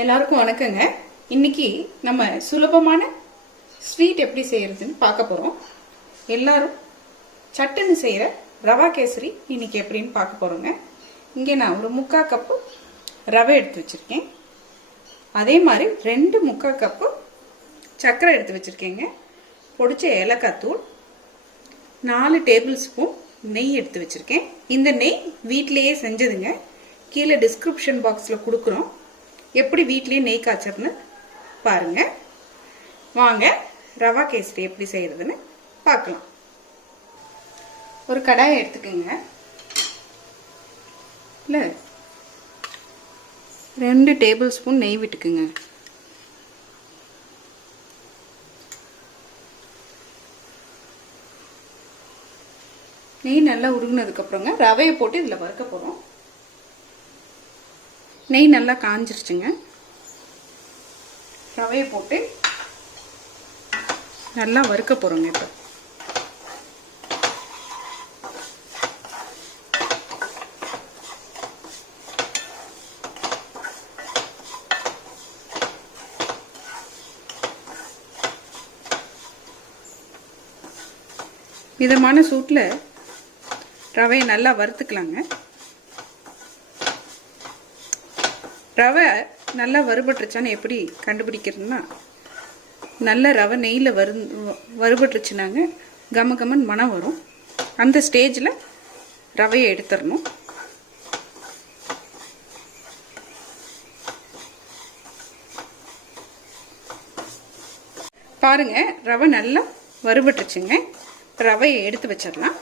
எல்லாருக்கும் வணக்கங்க. இன்னைக்கு நம்ம சுலபமான ஸ்வீட் எப்படி செய்யறதுன்னு பார்க்க போறோம். எல்லாரும் சட்டுன்னு செய்யற ரவா கேசரி இன்னைக்கு எப்படின்னு பார்க்க போறோங்க. இங்கே நான் ஒரு 3/4 கப்பு ரவை எடுத்து வச்சிருக்கேன். அதே மாதிரி 2 3/4 கப்பு சர்க்கரை எடுத்து வச்சிருக்கேங்க. பொடிச்ச ஏலக்காய் தூள், 4 டேபிள் ஸ்பூன் நெய் எடுத்து வச்சிருக்கேன். இந்த நெய் வீட்டிலேயே செஞ்சதுங்க. கீழே டிஸ்கிரிப்ஷன் பாக்ஸில் கொடுக்குறோம். எப்படி வீட்லயே நெய் காய்ச்சறதுன்னு பாருங்க. வாங்க ரவா கேசரி எப்படி செய்யறதுன்னு பார்க்கலாம். ஒரு கடாயை எடுத்துக்கோங்க. இல்லை 2 டேபிள் ஸ்பூன் நெய் விட்டுக்குங்க. நெய் நல்லா உருகுனதுக்கப்புறங்க ரவையை போட்டு இதில் வறுக்க போகிறோம். நெய் நல்லா காஞ்சிருச்சுங்க. ரவையை போட்டு நல்லா வறுக்க போகிறோங்க. இப்போ மிதமான சூட்டில் ரவையை நல்லா வறுத்துக்கலாங்க. ரவை நல்லா வறுபட்டுருச்சான்னு எப்படி கண்டுபிடிக்கிறதுனா, நல்ல ரவை நெய்யில் வறுபட்டுருச்சுனாங்க கம கமன் மனம் வரும். அந்த ஸ்டேஜில் ரவையை எடுத்துடணும். பாருங்க, ரவை நல்லா வறுபட்டுருச்சுங்க. ரவையை எடுத்து வச்சிடலாம்.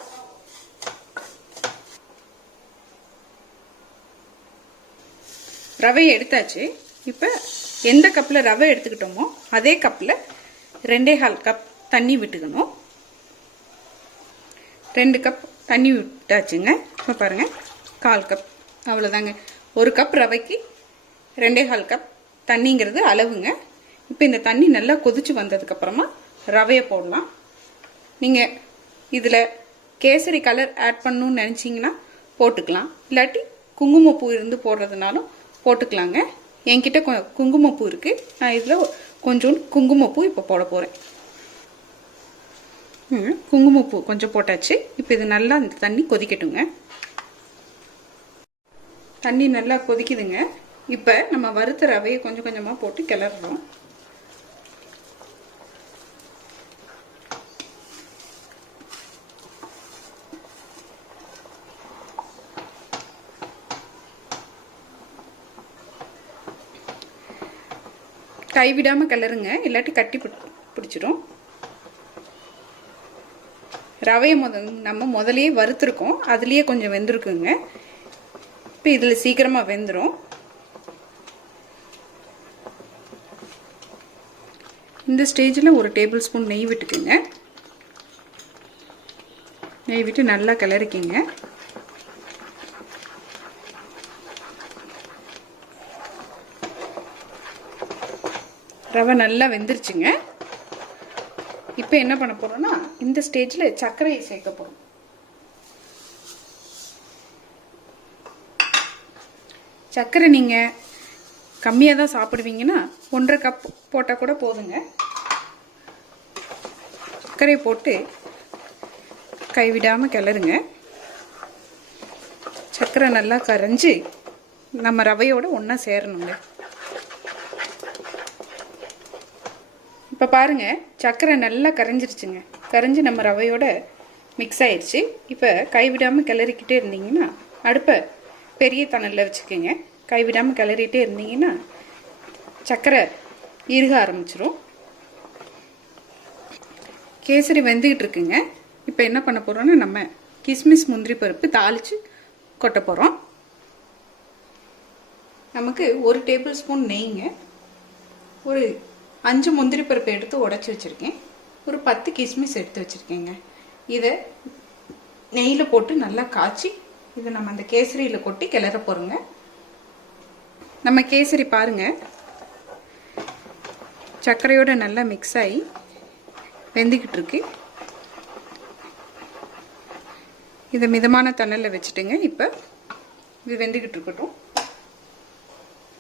ரவையை எடுத்தாச்சு. இப்போ எந்த கப்பில் ரவை எடுத்துக்கிட்டோமோ அதே கப்பில் 2.25 கப் தண்ணி விட்டுக்கணும். 2 கப் தண்ணி விட்டாச்சுங்க. இப்போ பாருங்கள், 1/4 கப் அவ்வளோதாங்க. 1 கப் ரவைக்கு 2.25 கப் தண்ணிங்கிறது அளவுங்க. இப்போ இந்த தண்ணி நல்லா கொதிச்சு வந்ததுக்கப்புறமா ரவையை போடலாம். நீங்கள் இதில் கேசரி கலர் ஆட் பண்ணணும்னு நினச்சிங்கன்னா போட்டுக்கலாம். இல்லாட்டி குங்குமப்பூ இருந்து போடுறதுனாலும் போட்டுக்கலாங்க. என்கிட்ட குங்குமப்பூ இருக்குது. நான் இதில் கொஞ்சோண்டு குங்குமப்பூ இப்போ போட போகிறேன். குங்குமப்பூ கொஞ்சம் போட்டாச்சு. இப்போ இது நல்லா இந்த தண்ணி கொதிக்கட்டுங்க. தண்ணி நல்லா கொதிக்குதுங்க. இப்போ நம்ம வறுத்த ரவையை கொஞ்சம் கொஞ்சமாக போட்டு கிளறோம். கைவிடாமல் கிளறுங்க, இல்லாட்டி கட்டி பிடிச்சிடும். ரவையை நம்ம முதலையே வறுத்துருக்கோம், அதுலேயே கொஞ்சம் வெந்திருக்குங்க. இப்போ இதில் சீக்கிரமாக வெந்துடும். இந்த ஸ்டேஜில் 1 டேபிள் ஸ்பூன் நெய் விட்டுக்குங்க. நெய் விட்டு நல்லா கிளறிக்கிங்க. ரவை நல்லா வெந்துருச்சுங்க. இப்போ என்ன பண்ண போறோம்னா, இந்த ஸ்டேஜில் சர்க்கரையை சேர்க்க போறோம். சர்க்கரை நீங்கள் கம்மியாக தான் சாப்பிடுவீங்கன்னா 1.5 கப் போட்டால் கூட போதுங்க. சர்க்கரையை போட்டு கைவிடாமல் கிளறுங்க. சர்க்கரை நல்லா கரைஞ்சி நம்ம ரவையோட ஒன்றா சேரணுங்க. இப்போ பாருங்கள், சர்க்கரை நல்லா கரைஞ்சிருச்சுங்க. கரைஞ்சி நம்ம ரவையோட மிக்ஸ் ஆயிடுச்சு. இப்போ கைவிடாமல் கிளறிக்கிட்டே இருந்தீங்கன்னா, அடுப்பை பெரிய தணலில் வச்சுக்கோங்க. கைவிடாமல் கிளறிட்டே இருந்தீங்கன்னா சர்க்கரை இறுக ஆரம்பிச்சிரும். கேசரி வெந்துக்கிட்டு இருக்குங்க. இப்போ என்ன பண்ண போகிறோன்னா, நம்ம கிஸ்மிஸ் முந்திரி பருப்பு தாளித்து கொட்ட போகிறோம். நமக்கு 1 டேபிள் ஸ்பூன் நெய்ங்க, ஒரு 5 முந்திரி பருப்பு எடுத்து உடச்சி வச்சுருக்கேன். ஒரு 10 கிஸ்மிஸ் எடுத்து வச்சுருக்கேங்க. இதை நெய்யில் போட்டு நல்லா காய்ச்சி இதை நம்ம அந்த கேசரியில் கொட்டி கிளற போகிறோங்க. நம்ம கேசரி பாருங்கள், சர்க்கரையோடு நல்லா மிக்ஸ் ஆகி வெந்துக்கிட்டு இருக்கு. இதை மிதமான தண்ணியில் வச்சுட்டுங்க. இப்போ இது வெந்துக்கிட்டு இருக்கட்டும்.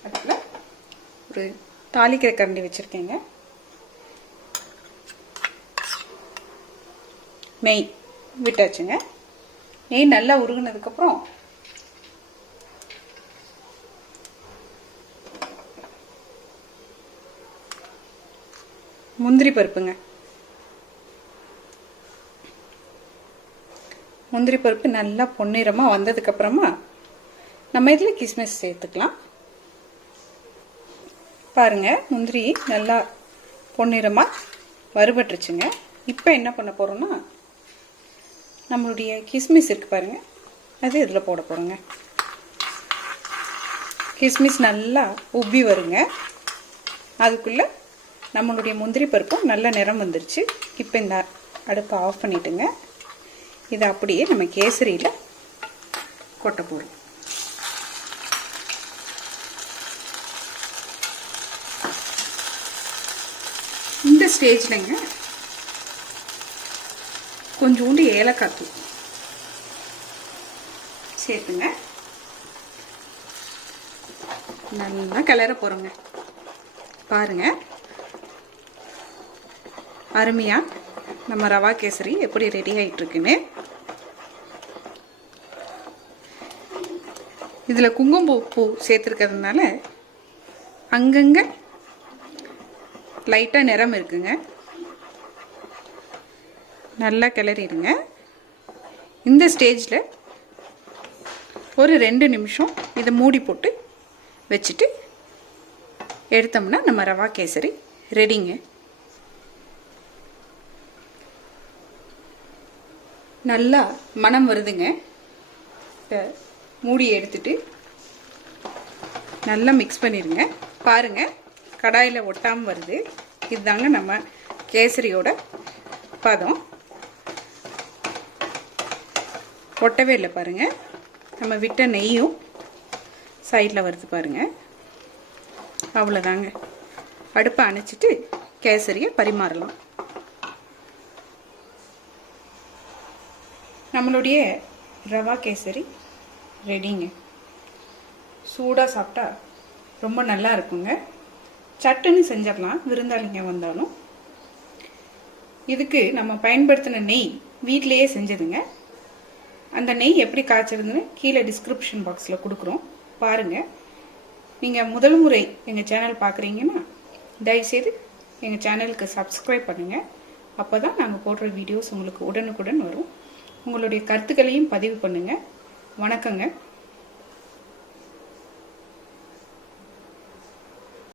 அதில் ஒரு தாளிக்கிற கரண்டி வச்சுருக்கேங்க. நெய் விட்டாச்சுங்க. நெய் நல்லா உருகுனதுக்கப்புறம் முந்திரி பருப்புங்க. முந்திரி பருப்பு நல்லா பொன்னிறமாக வந்ததுக்கப்புறமா நம்ம இதில் கிஸ்மிஸ் சேர்த்துக்கலாம். பாருங்க, முந்திரி நல்லா பொன்னிறமாக வறுபட்டுருச்சுங்க. இப்போ என்ன பண்ண போகிறோம்னா, நம்மளுடைய கிஸ்மிஸ் இருக்கு பாருங்க, அது இதில் போட போகிறோங்க. கிஸ்மிஸ் நல்லா உப்பி வருங்க. அதுக்குள்ளே நம்மளுடைய முந்திரி பருப்பும் நல்ல நிறம் வந்துருச்சு. இப்போ இந்த அடுப்பை ஆஃப் பண்ணிட்டுங்க. இதை அப்படியே நம்ம கேசரியில் கொட்ட போகிறோம். இந்த ஸ்டேஜ்லங்க கொஞ்சோண்டு ஏலக்காய் தூள் சேர்த்துங்க. நல்லா கிளற போகிறோங்க. பாருங்க, அருமையா நம்ம ரவா கேசரி எப்படி ரெடி ஆகிட்டு இருக்குன்னு. இதில் குங்குமப்பூ சேர்த்துருக்கிறதுனால அங்கங்கே லைட்டாக நிறம் இருக்குங்க. நல்லா கிளறிடுங்க. இந்த ஸ்டேஜில் ஒரு 2 நிமிஷம் இதை மூடி போட்டு வச்சுட்டு எடுத்தோம்னா நம்ம ரவா கேசரி ரெடிங்க. நல்லா மணம் வருதுங்க. மூடி எடுத்துட்டு நல்லா மிக்ஸ் பண்ணிடுங்க. பாருங்க, கடாயில் ஒட்டாமல் வருது. இதுதாங்க நம்ம கேசரியோட பதம். ஒட்டவே இல்லை பாருங்க. நம்ம விட்ட நெய்யும் சைடில் வருது பாருங்க. அவ்வளோதாங்க. அடுப்பை அணைச்சிட்டு கேசரியை பரிமாறலாம். நம்மளுடைய ரவா கேசரி ரெடிங்க. சூடாக சாப்பிட்டா ரொம்ப நல்லா இருக்குங்க. சட்டுன்னு செஞ்சிடலாம் விருந்தாளிங்க வந்தாலும். இதுக்கு நம்ம பயன்படுத்தின நெய் வீட்டிலையே செஞ்சதுங்க. அந்த நெய் எப்படி காய்ச்சிருதுன்னு கீழே டிஸ்கிரிப்ஷன் பாக்ஸில் கொடுக்குறோம், பாருங்கள். நீங்கள் முதல் முறை எங்கள் சேனல் பார்க்குறீங்கன்னா தயவுசெய்து எங்கள் சேனலுக்கு சப்ஸ்கிரைப் பண்ணுங்கள். அப்போ தான் நாங்கள் போடுற வீடியோஸ் உங்களுக்கு உடனுக்குடன் வரும். உங்களுடைய கருத்துக்களையும் பதிவு பண்ணுங்கள். வணக்கங்க.